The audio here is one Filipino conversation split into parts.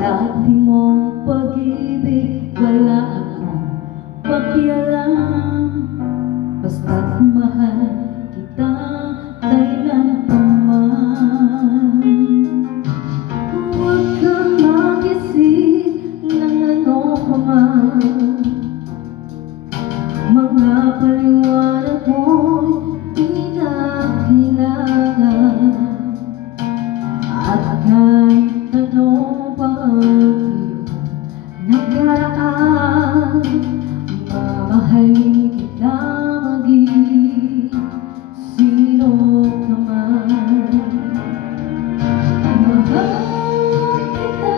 Dati mong pag-ibig, wala akong pakialam. Basta't mahal kita kailan pa man. Huwag kang mag-isip ng ano pa man. Mga paliwanag mo'y di na kailangan. At kahit ano pa ang iyong nakaraan, mamahalin kita maging sino ka man. Mahal kita,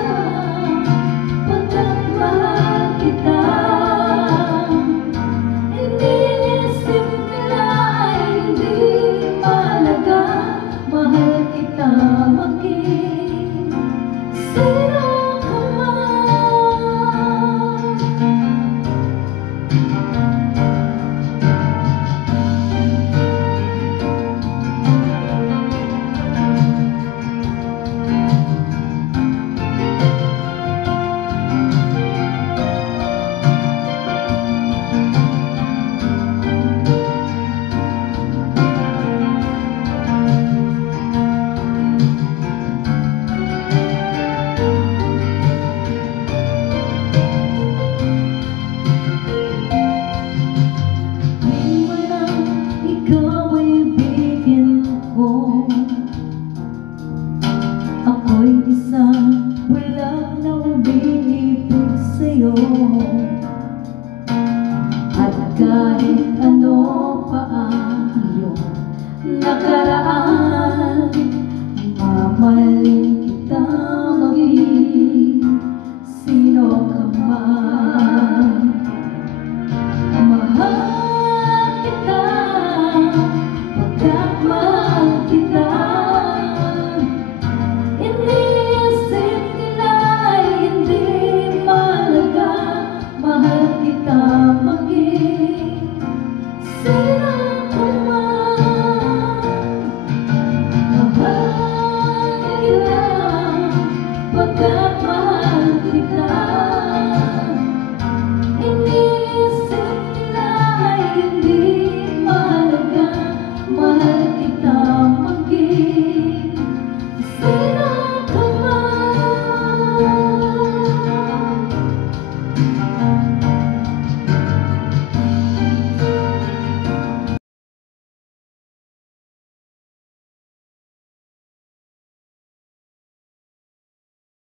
pagkat mahal kita. Hindi isip nila ay hindi mahalaga. Mahal kita maging sino